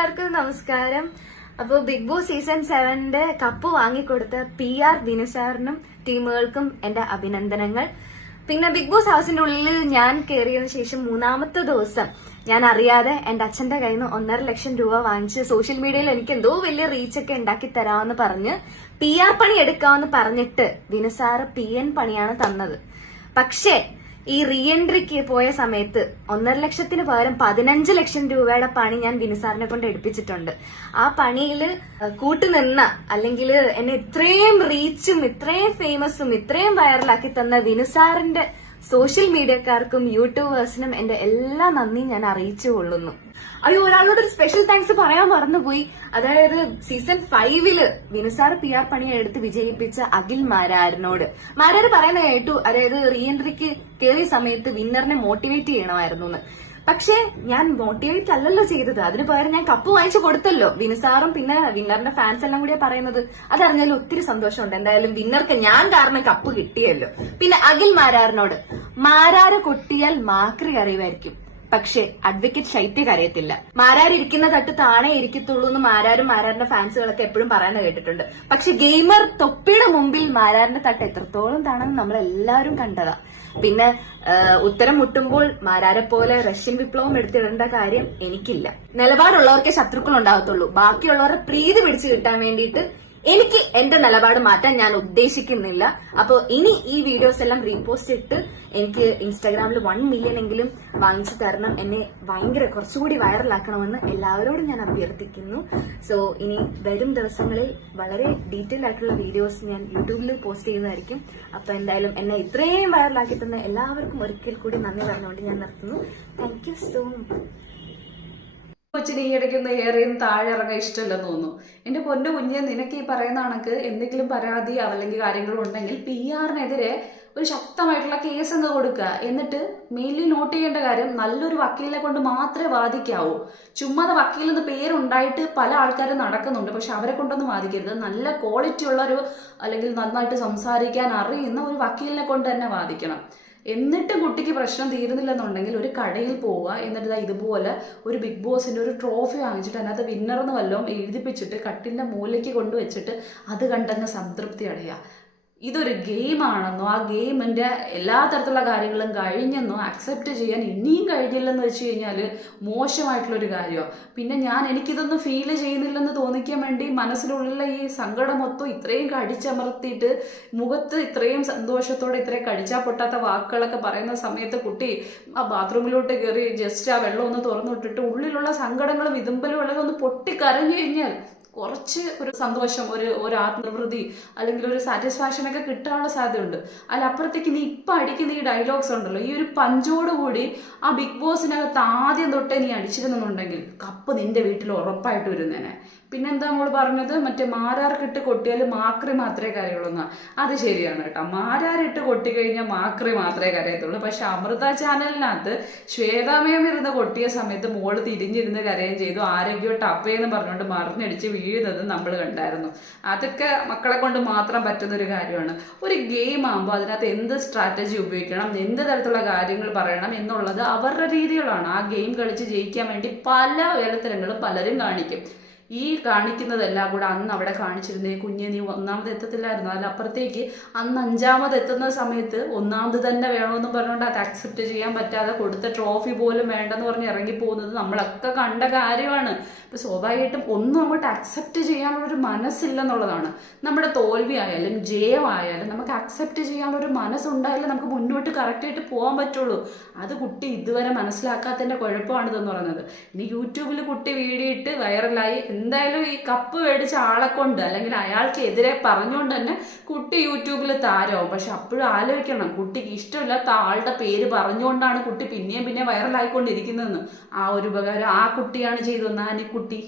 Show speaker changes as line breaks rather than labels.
എല്ലാവർക്കും നമസ്കാരം. അപ്പോൾ ബിഗ് ബോസ് സീസൺ സെവന്റെ കപ്പ് വാങ്ങിക്കൊടുത്ത പി ആർ ദിനസാറിനും ടീമുകൾക്കും എന്റെ അഭിനന്ദനങ്ങൾ. പിന്നെ ബിഗ് ബോസ് ഹൗസിന്റെ ഉള്ളിൽ ഞാൻ കയറിയതിനു ശേഷം മൂന്നാമത്തെ ദിവസം ഞാൻ അറിയാതെ എന്റെ അച്ഛന്റെ കയ്യിൽ നിന്ന് ഒന്നര ലക്ഷം രൂപ വാങ്ങിച്ച് സോഷ്യൽ മീഡിയയിൽ എനിക്ക് എന്തോ വലിയ റീച്ചൊക്കെ ഉണ്ടാക്കി തരാമെന്ന് പറഞ്ഞ് പി ആർ പണി എടുക്കാമെന്ന് പറഞ്ഞിട്ട് ദിനസാറ് പി എൻ പണിയാണ് തന്നത്. പക്ഷേ ഈ റീ എൻട്രിക്ക് പോയ സമയത്ത് ഒന്നര ലക്ഷത്തിന് പകരം പതിനഞ്ച് ലക്ഷം രൂപയുടെ പണി ഞാൻ വിനുസാറിനെ കൊണ്ട് എടുപ്പിച്ചിട്ടുണ്ട്. ആ പണിയിൽ കൂട്ടുനിന്ന അല്ലെങ്കിൽ എന്നെ ഇത്രയും റീച്ചും ഇത്രയും ഫേമസും ഇത്രയും വൈറലാക്കി തന്ന വിനുസാറിന്റെ സോഷ്യൽ മീഡിയക്കാർക്കും യൂട്യൂബേഴ്സിനും എന്റെ എല്ലാ നന്ദിയും ഞാൻ അറിയിച്ചു കൊള്ളുന്നു. അയ്യോ ഒരാളോട് ഒരു സ്പെഷ്യൽ താങ്ക്സ് പറയാൻ മറന്നുപോയി. അതായത് സീസൺ ഫൈവിൽ വിനുസാർ പി ആർ പണിയെ എടുത്ത് വിജയിപ്പിച്ച അഖിൽ മാരാരനോട്. മാരാർ പറയുന്ന കേട്ടു. അതായത് റീ എൻട്രിക്ക് കയറിയ സമയത്ത് വിന്നറിനെ മോട്ടിവേറ്റ് ചെയ്യണമായിരുന്നു എന്ന് പക്ഷേ ഞാൻ മോട്ടിവേറ്റ് അല്ലല്ലോ ചെയ്തത്. അതിന് പകരം ഞാൻ കപ്പ് വാങ്ങിച്ചു കൊടുത്തല്ലോ. വിനുസാറും പിന്നെ വിന്നറിന്റെ ഫാൻസ് എല്ലാം കൂടിയാ പറയുന്നത്. അതറിഞ്ഞാലും ഒത്തിരി സന്തോഷമുണ്ട്. എന്തായാലും വിന്നർക്ക് ഞാൻ കാരണം കപ്പ് കിട്ടിയല്ലോ. പിന്നെ അഖിൽ മാരാറിനോട് മാരാറ് കൊട്ടിയാൽ മാക്രി അറിയുമായിരിക്കും. പക്ഷേ അഡ്വക്കേറ്റ് ശൈത്യ കരയത്തില്ല. മാരാർ ഇരിക്കുന്ന തട്ട് താണേ ഇരിക്കത്തുള്ളൂ എന്ന് മാരാരും മാരാറിന്റെ ഫാൻസുകളൊക്കെ എപ്പോഴും പറയാൻ കേട്ടിട്ടുണ്ട്. പക്ഷെ ഗെയിമർ തൊപ്പിയുടെ മുമ്പിൽ മാരാറിന്റെ തട്ട് എത്രത്തോളം താണെന്ന് നമ്മൾ എല്ലാവരും കണ്ടതാ. പിന്നെ ഉത്തരം മുട്ടുമ്പോൾ മാരാരെ പോലെ റഷ്യൻ വിപ്ലവം എടുത്തിടേണ്ട കാര്യം എനിക്കില്ല. നിലപാടുള്ളവർക്കേ ശത്രുക്കൾ ഉണ്ടാകത്തുള്ളൂ. ബാക്കിയുള്ളവരെ പ്രീതി പിടിച്ചു കിട്ടാൻ വേണ്ടിയിട്ട് എനിക്ക് എന്റെ നിലപാട് മാറ്റാൻ ഞാൻ ഉദ്ദേശിക്കുന്നില്ല. അപ്പോൾ ഇനി ഈ വീഡിയോസ് എല്ലാം റീപോസ്റ്റ് ഇട്ട് എനിക്ക് ഇൻസ്റ്റാഗ്രാമിൽ വൺ മില്യൺ എങ്കിലും വാങ്ങിച്ചു തരണം. എന്നെ ഭയങ്കര കുറച്ചുകൂടി വൈറലാക്കണമെന്ന് എല്ലാവരോടും ഞാൻ അഭ്യർത്ഥിക്കുന്നു. സോ ഇനി വരും ദിവസങ്ങളിൽ വളരെ ഡീറ്റെയിൽ ആയിട്ടുള്ള വീഡിയോസ് ഞാൻ യൂട്യൂബിൽ പോസ്റ്റ് ചെയ്യുന്നതായിരിക്കും. അപ്പൊ എന്തായാലും എന്നെ ഇത്രയും വൈറലാക്കി തന്ന എല്ലാവർക്കും ഒരിക്കൽ കൂടി നന്ദി പറഞ്ഞുകൊണ്ട് ഞാൻ നിർത്തുന്നു. താങ്ക് യു സോ മച്ച്
കൊച്ചിന് ഈ ഇടയ്ക്കൊന്ന് ഏറെയും താഴെ ഇറങ്ങാൻ ഇഷ്ടമല്ലെന്ന് തോന്നുന്നു. എന്റെ പൊന്നു കുഞ്ഞ് നിനക്ക് ഈ പറയുന്ന കണക്ക് എന്തെങ്കിലും പരാതി അല്ലെങ്കിൽ കാര്യങ്ങളും ഉണ്ടെങ്കിൽ പി ആറിനെതിരെ ഒരു ശക്തമായിട്ടുള്ള കേസ് അങ്ങ് കൊടുക്കുക. എന്നിട്ട് മെയിൻലി നോട്ട് ചെയ്യേണ്ട കാര്യം നല്ലൊരു വക്കീലിനെ കൊണ്ട് മാത്രമേ വാദിക്കാവൂ. ചുമ്മാതെ വക്കീലെന്ന് പേരുണ്ടായിട്ട് പല ആൾക്കാരും നടക്കുന്നുണ്ട്. പക്ഷെ അവരെ കൊണ്ടൊന്നും വാദിക്കരുത്. നല്ല ക്വാളിറ്റി ഉള്ള ഒരു അല്ലെങ്കിൽ നന്നായിട്ട് സംസാരിക്കാൻ അറിയുന്ന ഒരു വക്കീലിനെ കൊണ്ട് തന്നെ വാദിക്കണം. എന്നിട്ട് കുട്ടിക്ക് പ്രശ്നം തീരുന്നില്ലെന്നുണ്ടെങ്കിൽ ഒരു കടയിൽ പോവുക. എന്നിട്ട് ഇതുപോലെ ഒരു ബിഗ് ബോസിന്റെ ഒരു ട്രോഫി വാങ്ങിച്ചിട്ട് അതിനകത്ത് വിന്നർ എന്ന് വല്ലതും എഴുതിപ്പിച്ചിട്ട് കട്ടിന്റെ മൂലയ്ക്ക് കൊണ്ടുവച്ചിട്ട് അത് കണ്ടങ്ങ് സംതൃപ്തി അടയുക ഇതൊരു ഗെയിമാണെന്നോ ആ ഗെയിമിന്റെ എല്ലാ തരത്തിലുള്ള കാര്യങ്ങളും കഴിഞ്ഞെന്നോ അക്സെപ്റ്റ് ചെയ്യാൻ ഇനിയും കഴിഞ്ഞില്ലെന്ന് വെച്ച് കഴിഞ്ഞാൽ മോശമായിട്ടുള്ളൊരു കാര്യമാണ് പിന്നെ ഞാൻ എനിക്കിതൊന്നും ഫീൽ ചെയ്യുന്നില്ലെന്ന് തോന്നിക്കാൻ വേണ്ടി മനസ്സിലുള്ള ഈ സങ്കടം മൊത്തം ഇത്രയും കടിച്ചമർത്തിയിട്ട് മുഖത്ത് ഇത്രയും സന്തോഷത്തോടെ ഇത്രയും കടിച്ചാൽ പൊട്ടാത്ത വാക്കുകളൊക്കെ പറയുന്ന സമയത്ത് കുട്ടി ആ ബാത്റൂമിലോട്ട് കയറി ജസ്റ്റ് ആ വെള്ളം ഒന്ന് തുറന്നു വിട്ടിട്ട് ഉള്ളിലുള്ള സങ്കടങ്ങളും വിതുമ്പലും ഉള്ളതൊന്ന് പൊട്ടിക്കരഞ്ഞു കഴിഞ്ഞാൽ കുറച്ച് ഒരു സന്തോഷം ഒരു ഒരു ആത്മവൃതി അല്ലെങ്കിൽ ഒരു സാറ്റിസ്ഫാക്ഷൻ ഒക്കെ കിട്ടാനുള്ള സാധ്യതയുണ്ട്. അല്ല അപ്പുറത്തേക്ക് നീ ഇപ്പം അടിക്കുന്ന ഈ ഡയലോഗ്സ് ഉണ്ടല്ലോ ഈ ഒരു പഞ്ചോട് കൂടി ആ ബിഗ് ബോസിനകത്ത് ആദ്യം തൊട്ടേ നീ അടിച്ചിരുന്നുണ്ടെങ്കിൽ കപ്പ് നിന്റെ വീട്ടിൽ ഉറപ്പായിട്ട് വരുന്നേനെ. പിന്നെന്താ നമ്മൾ പറഞ്ഞത്? മറ്റേ മാരാർക്കിട്ട് കൊട്ടിയാൽ മാക്രി മാത്രമേ കരയുള്ളൂ അത് ശരിയാണ് കേട്ടോ. മാരാരിട്ട് കൊട്ടി കഴിഞ്ഞാൽ മാക്രി മാത്രമേ കരയത്തുള്ളൂ. പക്ഷെ അമൃത ചാനലിനകത്ത് ശ്വേതാമയം ഇരുന്ന് കൊട്ടിയ സമയത്ത് മോൾ തിരിഞ്ഞിരുന്ന് കരയുകയും ചെയ്തു. ആരോഗ്യം ടപ്പയെന്ന് പറഞ്ഞുകൊണ്ട് മറിഞ്ഞടിച്ച് വീഴുന്നത് നമ്മൾ കണ്ടായിരുന്നു. അതൊക്കെ മക്കളെ കൊണ്ട് മാത്രം പറ്റുന്ന ഒരു കാര്യമാണ്. ഒരു ഗെയിം ആകുമ്പോൾ അതിനകത്ത് എന്ത് സ്ട്രാറ്റജി ഉപയോഗിക്കണം എന്ത് തരത്തിലുള്ള കാര്യങ്ങൾ പറയണം എന്നുള്ളത് അവരുടെ രീതികളാണ്. ആ ഗെയിം കളിച്ച് ജയിക്കാൻ വേണ്ടി പല വേലത്തരങ്ങളും പലരും കാണിക്കും. ഈ കാണിക്കുന്നതെല്ലാം കൂടെ അന്ന് അവിടെ കാണിച്ചിരുന്നേ. കുഞ്ഞെ നീ ഒന്നാമത് എത്തത്തില്ലായിരുന്നു. അതിൽ അപ്പുറത്തേക്ക് അന്ന് അഞ്ചാമത് എത്തുന്ന സമയത്ത് ഒന്നാമത് തന്നെ വേണമെന്ന് പറഞ്ഞുകൊണ്ട് അത് അക്സെപ്റ്റ് ചെയ്യാൻ പറ്റാതെ കൊടുത്ത ട്രോഫി പോലും വേണ്ടെന്ന് പറഞ്ഞ് ഇറങ്ങി പോകുന്നത് നമ്മളൊക്കെ കണ്ട കാര്യമാണ്. ഇപ്പൊ സ്വാഭാവികമായിട്ടും ഒന്നും അങ്ങോട്ട് അക്സെപ്റ്റ് ചെയ്യാനുള്ളൊരു മനസ്സില്ലെന്നുള്ളതാണ്. നമ്മുടെ തോൽവി ആയാലും ജയമായാലും നമുക്ക് അക്സെപ്റ്റ് ചെയ്യാനുള്ളൊരു മനസ്സുണ്ടായാലും നമുക്ക് മുന്നോട്ട് കറക്റ്റായിട്ട് പോകാൻ പറ്റുള്ളൂ. അത് കുട്ടി ഇതുവരെ മനസ്സിലാക്കാത്തതിന്റെ കുഴപ്പമാണിതെന്ന് പറയുന്നത്. ഇനി യൂട്യൂബിൽ കുട്ടി വീഡിയോ ഇട്ട് വൈറലായി എന്തായാലും ഈ കപ്പ് മേടിച്ച ആളെ കൊണ്ട് അല്ലെങ്കിൽ അയാൾക്കെതിരെ പറഞ്ഞുകൊണ്ട് തന്നെ കുട്ടി യൂട്യൂബിൽ താരോ പക്ഷെ അപ്പോഴും ആലോചിക്കണം കുട്ടിക്ക് ഇഷ്ടമില്ലാത്ത ആളുടെ പേര് പറഞ്ഞുകൊണ്ടാണ് കുട്ടി പിന്നെയും പിന്നെ വൈറലായിക്കൊണ്ടിരിക്കുന്നതെന്ന് ആ ഒരു ഉപകാരം ആ കുട്ടിയാണ് ചെയ്തു നാനിക്കുട്ടി